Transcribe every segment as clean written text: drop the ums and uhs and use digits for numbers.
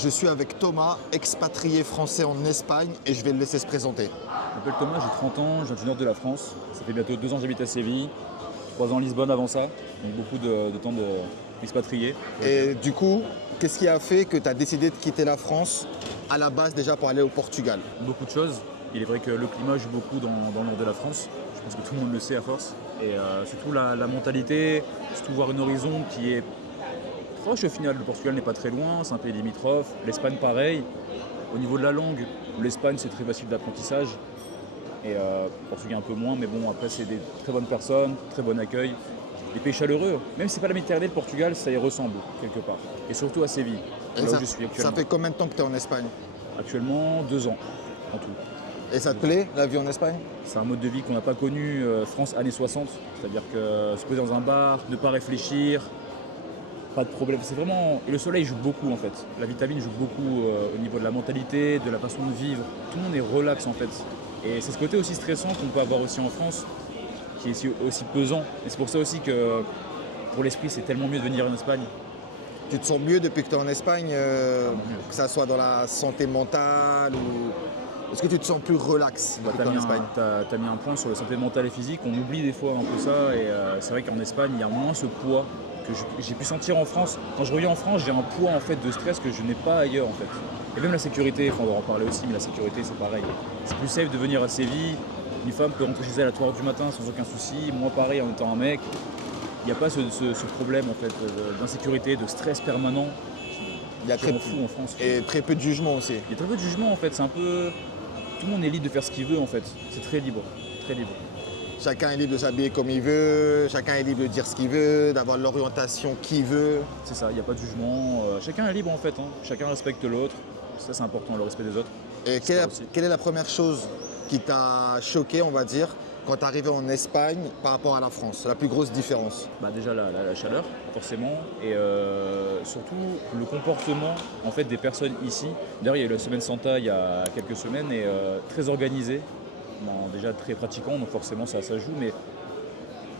Je suis avec Thomas, expatrié français en Espagne, et je vais le laisser se présenter. Je m'appelle Thomas, j'ai 30 ans, je viens du nord de la France. Ça fait bientôt 2 ans que j'habite à Séville, 3 ans à Lisbonne avant ça, donc beaucoup de temps d'expatrié. Et du coup, qu'est-ce qui a fait que tu as décidé de quitter la France à la base déjà pour aller au Portugal? Beaucoup de choses. Il est vrai que le climat joue beaucoup dans le nord de la France. Je pense que tout le monde le sait à force. Et surtout la mentalité, surtout voir un horizon qui est proche au final. Le Portugal n'est pas très loin, c'est un pays limitrophe. L'Espagne pareil. Au niveau de la langue, l'Espagne c'est très facile d'apprentissage. Et le Portugais un peu moins, mais bon après c'est des très bonnes personnes, très bon accueil. Des pays chaleureux. Même si c'est pas la Méditerranée, le Portugal ça y ressemble quelque part. Et surtout à Séville, là où je suis actuellement. Ça fait combien de temps que tu es en Espagne? Actuellement 2 ans en tout. Et ça te plaît, la vie en Espagne? C'est un mode de vie qu'on n'a pas connu France années 60, c'est-à-dire que se poser dans un bar, ne pas réfléchir, pas de problème. C'est vraiment... Et le soleil joue beaucoup en fait. La vitamine joue beaucoup au niveau de la mentalité, de la façon de vivre. Tout le monde est relax en fait. Et c'est ce côté aussi stressant qu'on peut avoir aussi en France, qui est aussi pesant. Et c'est pour ça aussi que pour l'esprit c'est tellement mieux de venir en Espagne. Tu te sens mieux depuis que tu es en Espagne, que ça soit dans la santé mentale ou... Est-ce que tu te sens plus relax depuis que tu es en Espagne? T'as mis un point sur la santé mentale et physique, on oublie des fois un peu ça et c'est vrai qu'en Espagne il y a moins ce poids que j'ai pu sentir en France. Quand je reviens en France j'ai un poids en fait de stress que je n'ai pas ailleurs en fait. Et même la sécurité, on va en parler aussi, mais la sécurité c'est pareil. C'est plus safe de venir à Séville, une femme peut rentrer chez elle à 3h du matin sans aucun souci, moi pareil en étant un mec. Il n'y a pas ce problème en fait d'insécurité, de stress permanent. Il y a très peu, fou en France. Et très peu de jugement aussi. Il y a très peu de jugement en fait, c'est un peu... Tout le monde est libre de faire ce qu'il veut en fait, c'est très libre, très libre. Chacun est libre de s'habiller comme il veut, chacun est libre de dire ce qu'il veut, d'avoir l'orientation qu'il veut. C'est ça, il n'y a pas de jugement, chacun est libre en fait, hein. Chacun respecte l'autre, ça c'est important, le respect des autres. Et quelle est la première chose qui t'a choqué, on va dire, quand tu es arrivé en Espagne par rapport à la France, la plus grosse différence? Déjà la chaleur, forcément, et surtout le comportement en fait, des personnes ici. D'ailleurs, il y a eu la semaine Santa il y a quelques semaines, et très organisé, déjà très pratiquant, donc forcément ça joue, mais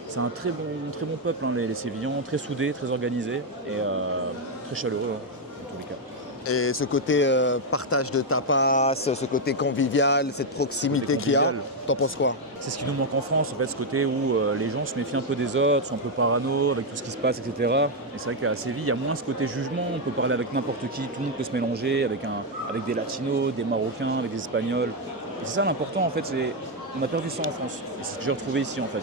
c'est un très bon peuple, hein, les Sévillans, très soudés, très organisés, et très chaleureux, hein, dans tous les cas. Et ce côté partage de tapas, ce côté convivial, cette proximité qu'il y a, t'en penses quoi? C'est ce qui nous manque en France, en fait, ce côté où les gens se méfient un peu des autres, sont un peu parano avec tout ce qui se passe, etc. Et c'est vrai qu'à Séville, il y a moins ce côté jugement, on peut parler avec n'importe qui, tout le monde peut se mélanger avec des Latinos, des Marocains, avec des Espagnols. Et c'est ça l'important, en fait, on a perdu ça en France. Et c'est ce que j'ai retrouvé ici, en fait.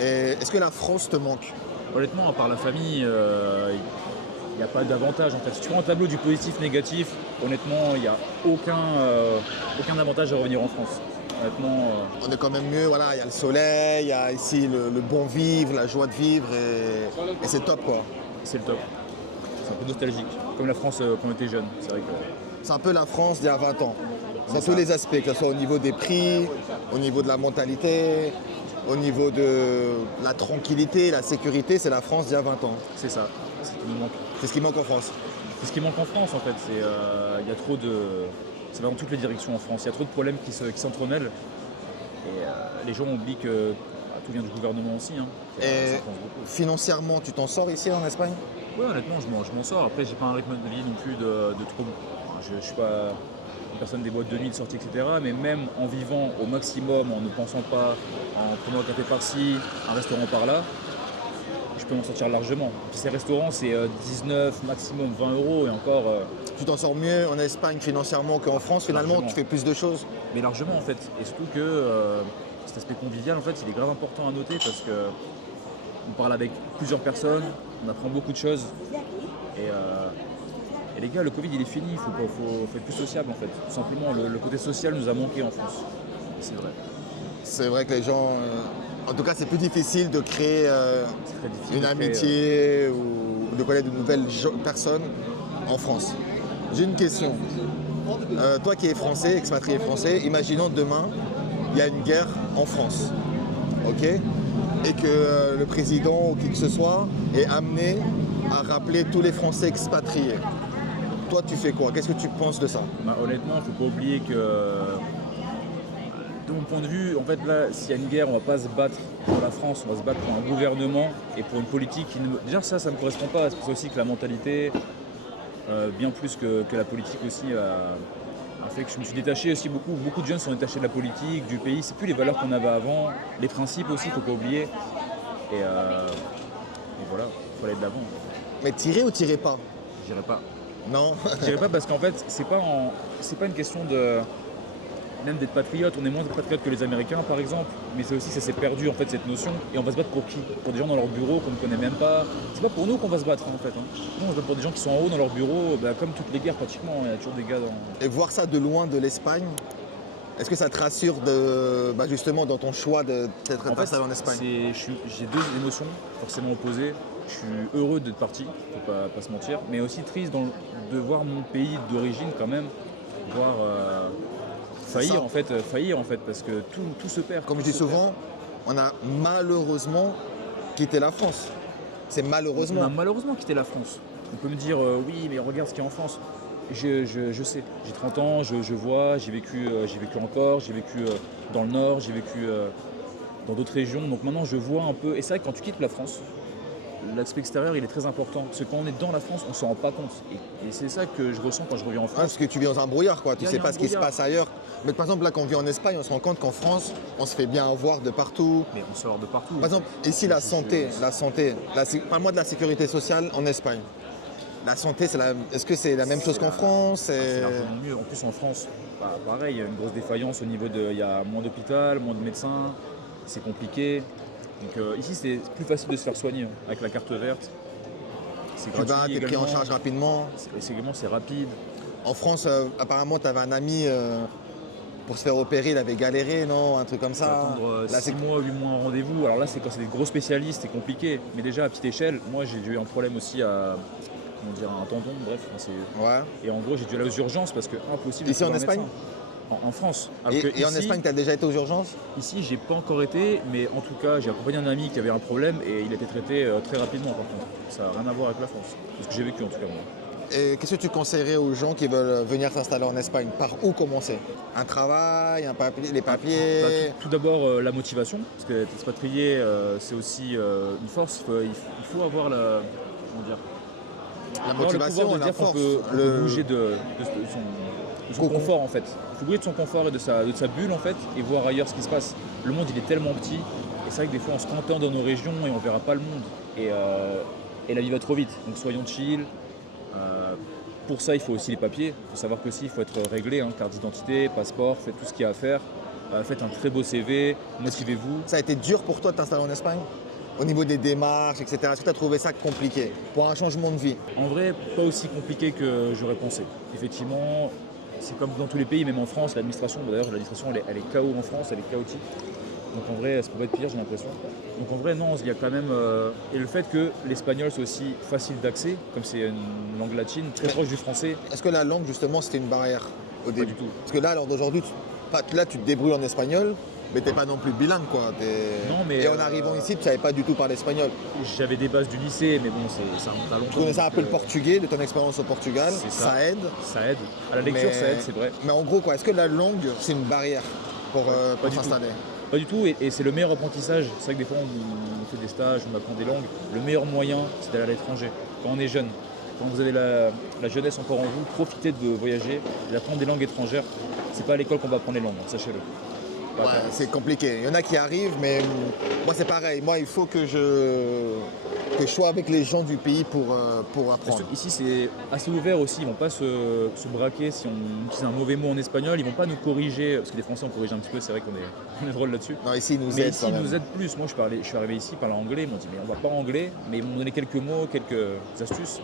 Et est-ce que la France te manque? Honnêtement, à part la famille, il n'y a pas d'avantage en fait. Si tu prends un tableau du positif-négatif, honnêtement, il n'y a aucun avantage à revenir en France. Honnêtement, on est quand même mieux, voilà, il y a le soleil, il y a ici le bon vivre, la joie de vivre et c'est top quoi. C'est le top. C'est un peu nostalgique, comme la France quand on était jeune. C'est vrai que... C'est un peu la France d'il y a 20 ans, dans tous les aspects, que ce soit au niveau des prix, au niveau de la mentalité, au niveau de la tranquillité, la sécurité, c'est la France d'il y a 20 ans. C'est ça, c'est ce qui nous manque. C'est ce qui manque en France. C'est ce qui manque en France en fait, il y a trop de... Ça va dans toutes les directions en France, il y a trop de problèmes qui s'entremêlent. Et les gens oublient que tout vient du gouvernement aussi. Hein. Et financièrement, tu t'en sors ici en Espagne? Oui, honnêtement, je m'en sors. Après, j'ai pas un rythme de vie non plus de trop... Je ne suis pas une personne des boîtes de nuit, de sortie, etc. Mais même en vivant au maximum, en ne pensant pas, en prenant un café par-ci, un restaurant par-là, je peux m'en sortir largement. Puis ces restaurants, c'est 19, maximum 20 € et encore... Tu t'en sors mieux en Espagne financièrement qu'en France, finalement, largement. Tu fais plus de choses? Mais largement en fait. Et surtout que cet aspect convivial, en fait, il est grave important à noter parce que on parle avec plusieurs personnes, on apprend beaucoup de choses. Et les gars, le Covid, il est fini, il faut être plus sociable en fait. Tout simplement, le côté social nous a manqué en France. C'est vrai. C'est vrai que les gens... En tout cas, c'est plus difficile de créer une amitié ou de connaître de nouvelles personnes en France. J'ai une question. Toi qui es français, expatrié français, imaginons demain, il y a une guerre en France, ok? Et que le président ou qui que ce soit est amené à rappeler tous les Français expatriés. Toi, tu fais quoi? Qu'est-ce que tu penses de ça? Honnêtement, il ne faut pas oublier que... De mon point de vue, en fait, là, s'il y a une guerre, on ne va pas se battre pour la France, on va se battre pour un gouvernement et pour une politique qui... Déjà, ça ne me correspond pas. C'est aussi que la mentalité... bien plus que la politique aussi a fait que je me suis détaché aussi beaucoup. Beaucoup de jeunes sont détachés de la politique, du pays. C'est plus les valeurs qu'on avait avant, les principes aussi, il ne faut pas oublier. Et voilà, il faut aller de l'avant. Mais tirer ou tirer pas? Je dirais pas. Non. Je dirais pas parce qu'en fait, c'est pas une question de même d'être patriote. On est moins patriote que les Américains, par exemple. Mais c'est aussi, ça s'est perdu en fait cette notion. Et on va se battre pour qui? Pour des gens dans leur bureau qu'on ne connaît même pas. C'est pas pour nous qu'on va se battre en fait. Nous, on se bat pour des gens qui sont en haut dans leur bureau. Comme toutes les guerres pratiquement, il y a toujours des gars dans. Et voir ça de loin de l'Espagne, est-ce que ça te rassure justement dans ton choix d'être installé en Espagne? J'ai deux émotions forcément opposées. Je suis heureux d'être parti, faut pas se mentir, mais aussi triste de voir mon pays d'origine quand même faillir en fait, parce que tout se perd. Comme je dis souvent, on a malheureusement quitté la France. C'est malheureusement. On a malheureusement quitté la France. On peut me dire oui, mais regarde ce qu'il y a en France. Je sais, j'ai 30 ans, je vois, j'ai vécu encore, j'ai vécu dans le Nord, j'ai vécu dans d'autres régions, donc maintenant je vois un peu. Et c'est vrai que quand tu quittes la France, l'aspect extérieur il est très important, parce que quand on est dans la France, on ne s'en rend pas compte. Et c'est ça que je ressens quand je reviens en France. Parce que tu vis dans un brouillard, quoi. Tu sais pas ce qui se brouillard. passe ailleurs. Mais par exemple, là, quand on vit en Espagne, on se rend compte qu'en France, on se fait bien avoir de partout. Mais on sort de partout. Par exemple, ici, la santé. Parle-moi de la sécurité sociale en Espagne. La santé, est-ce que c'est la même chose qu'en France? C'est largement mieux. En plus, en France, pareil, il y a une grosse défaillance au niveau il y a moins d'hôpital, moins de médecins, c'est compliqué. Donc ici, c'est plus facile de se faire soigner avec la carte verte. C'est Tu vas, t'es pris en charge rapidement. C'est rapide. En France, apparemment, tu avais un ami pour se faire opérer, il avait galéré, non? Un truc comme ça. Attendre Là, 6 mois, 8 mois en rendez-vous. Alors là, c'est quand c'est des gros spécialistes, c'est compliqué. Mais déjà, à petite échelle, moi, j'ai eu un problème aussi à un tendon, bref. Ouais. Et en gros, j'ai dû aller aux urgences parce que impossible. Ici en Espagne? En France. Et en Espagne, tu as déjà été aux urgences? Ici, j'ai pas encore été, mais en tout cas, j'ai accompagné un ami qui avait un problème et il a été traité très rapidement par contre. Ça n'a rien à voir avec la France. C'est ce que j'ai vécu en tout cas moi. Et qu'est-ce que tu conseillerais aux gens qui veulent venir s'installer en Espagne? Par où commencer? Un travail, les papiers? Tout d'abord, la motivation, parce que être expatrié, c'est aussi une force. Il faut avoir la motivation, la force. On peut bouger de son confort en fait. Il faut bouger de son confort et de sa bulle en fait et voir ailleurs ce qui se passe. Le monde il est tellement petit et c'est vrai que des fois on se contente dans nos régions et on verra pas le monde. Et la vie va trop vite. Donc soyons chill. Pour ça il faut aussi les papiers. Il faut savoir que il faut être réglé, carte d'identité, passeport, faites tout ce qu'il y a à faire. Faites un très beau CV, motivez-vous. Ça a été dur pour toi de t'installer en Espagne? Au niveau des démarches, etc. Est-ce que tu as trouvé ça compliqué pour un changement de vie? En vrai, pas aussi compliqué que j'aurais pensé. Effectivement, c'est comme dans tous les pays, même en France, l'administration, d'ailleurs l'administration elle est KO en France, elle est chaotique. Donc en vrai, ça pourrait être pire, j'ai l'impression. Donc en vrai, non, il y a quand même... Et le fait que l'espagnol soit aussi facile d'accès, comme c'est une langue latine, très proche du français. Est-ce que la langue, justement, c'était une barrière au début? Pas du tout. Parce que là, alors d'aujourd'hui, tu te débrouilles en espagnol, mais t'es pas non plus bilingue, quoi. Non, mais... Et en arrivant ici, tu savais pas du tout parler espagnol. J'avais des bases du lycée, mais bon, ça remonte à longtemps. Tu connaissais un peu le portugais de ton expérience au Portugal. Ça aide. Ça aide. À la lecture, ça aide, c'est vrai. Mais en gros, quoi, est-ce que la langue, c'est une barrière pour s'installer? Pas du tout, et c'est le meilleur apprentissage. C'est vrai que des fois, on fait des stages, on apprend des langues. Le meilleur moyen, c'est d'aller à l'étranger. Quand on est jeune, quand vous avez la jeunesse encore en vous, profitez de voyager et d'apprendre des langues étrangères. C'est pas à l'école qu'on va apprendre les langues, sachez-le. Ouais, c'est compliqué. Il y en a qui arrivent, mais moi c'est pareil. Moi, il faut que je sois avec les gens du pays pour apprendre. Ici, c'est assez ouvert aussi. Ils vont pas se braquer si on utilise un mauvais mot en espagnol. Ils vont pas nous corriger, parce que les Français, on corrige un petit peu. C'est vrai qu'on est drôle là-dessus. Non, ici, ils nous mais aident. Ici, ils nous aident plus. Moi, je suis arrivé ici, parlant anglais. Ils m'ont dit, mais on va pas anglais. Mais ils m'ont donné quelques mots, quelques astuces.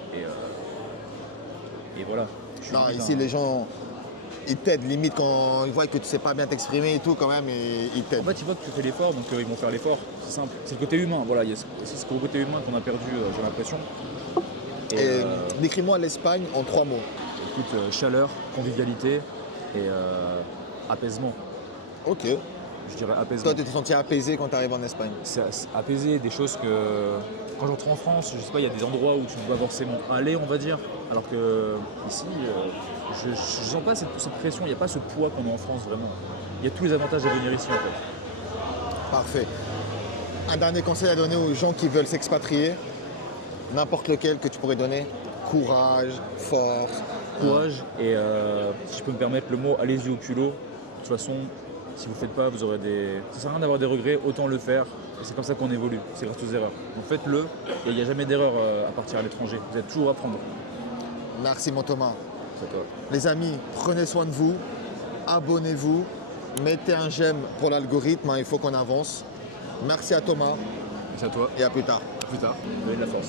Et voilà. Non, ici, les gens... Ils t'aident, limite quand ils voient que tu sais pas bien t'exprimer et tout quand même, et ils t'aident. En fait, ils voient que tu fais l'effort, donc ils vont faire l'effort. C'est simple. C'est le côté humain, voilà. C'est ce côté humain qu'on a perdu, j'ai l'impression. Et décris-moi l'Espagne en 3 mots. Écoute, chaleur, convivialité et apaisement. Ok. Je dirais apaisement. Toi, tu t'es senti apaisé quand tu arrives en Espagne? C'est apaisé, des choses que... Quand j'entre en France, je sais pas, il y a des endroits où tu ne dois pas forcément aller, on va dire. Alors que ici, je ne sens pas cette pression, il n'y a pas ce poids qu'on a en France vraiment. Il y a tous les avantages à venir ici en fait. Parfait. Un dernier conseil à donner aux gens qui veulent s'expatrier, n'importe lequel que tu pourrais donner? courage, force. Courage et si je peux me permettre le mot, allez-y au culot. De toute façon, si vous ne faites pas, vous aurez des. Ça sert à rien d'avoir des regrets, autant le faire. Et c'est comme ça qu'on évolue, c'est grâce aux erreurs. Donc faites-le, et il n'y a jamais d'erreur à partir à l'étranger. Vous êtes toujours à apprendre. Merci mon Thomas. C'est toi. Les amis, prenez soin de vous, abonnez-vous, mettez un j'aime pour l'algorithme, il faut qu'on avance. Merci à Thomas Merci à toi. et à plus tard. À plus tard. Vous avez de la force.